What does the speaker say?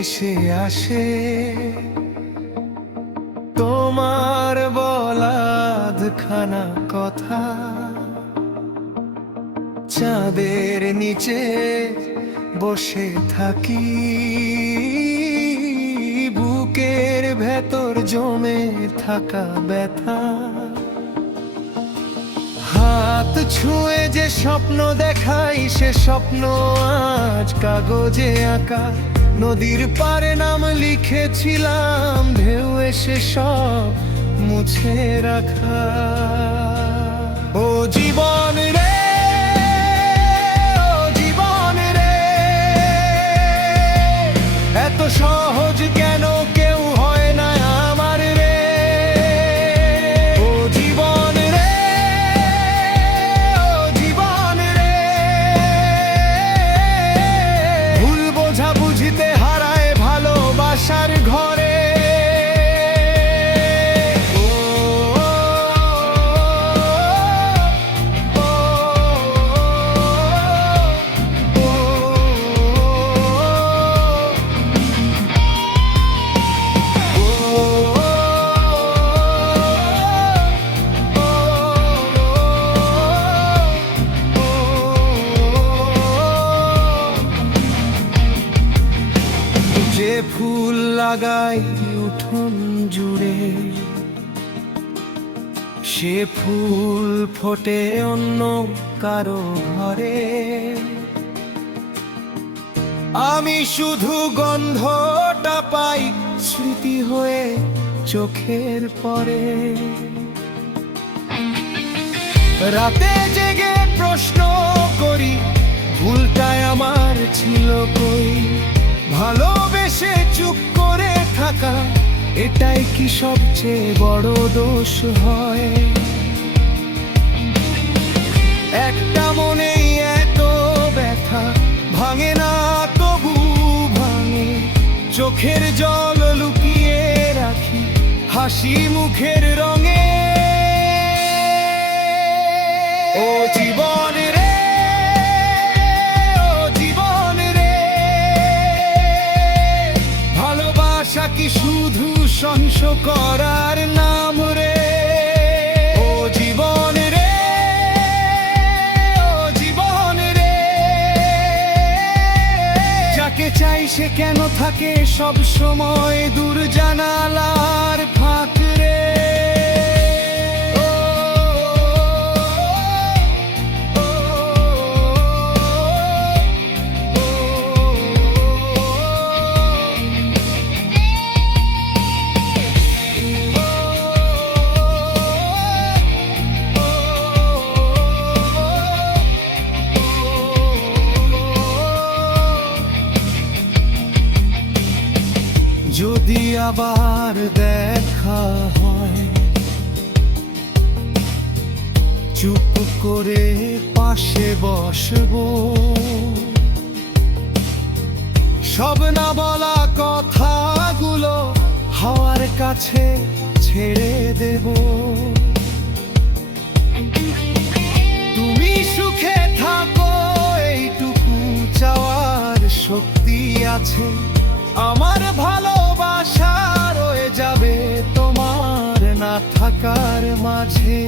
ভেসে আসে তোমার বলা আধখানা কথা। চাঁদের নিচে বসে থাকি, বুকের ভেতর জমে থাকা ব্যথা। হাত ছুঁয়ে যে স্বপ্ন দেখাই, সে স্বপ্ন আজ কাগজে আঁকা। নদীর পারে নাম লিখেছিলাম, ঢেউ এসে সব মুছে রাখা। ও জীবন রে, ও জীবন রে, এত সহজ কেন কেউ হয় না আমার রে। ও জীবন রে, ও জীবন রে, ভুল বোঝা বুঝিতে হারায় ভালোবাসার ঘরে। যে ফুল লাগাই উঠোন জুড়ে, সে ফুল ফোটে অন্য কারো ঘরে। আমি শুধু গন্ধটা পাই, স্মৃতি হয়ে চোখের পরে। রাতে জেগে প্রশ্ন করি, ভুলটাই আমার ছিল কই। ভালোবেসে চুপ করে থাকা, এটাই কি সবচেয়ে বড় দোষ হয়? একটা মনেই এত ব্যথা, ভাঙে না তবু ভাঙে। চোখের জল লুকিয়ে রাখি হাসি মুখের রঙে। ও জীবন রে, ও জীবন রে, ভালোবাসা কি শুধু সংস করার নাম রে? ও জীবন রে, ও জীবন রে, যাকে চাই সে কেন থাকে সব সময় দূর জানালার ফাঁক রে? যদি আবার দেখা হয়, চুপ করে পাশে বসবো। সব না বলা কথাগুলো হাওয়ার কাছে ছেড়ে দেব। তুমি সুখে থাকো, এইটুকু চাওয়ার শক্তি আছে আমার। ভালোবাসা রয়ে যাবে তোমার না থাকার মাঝে।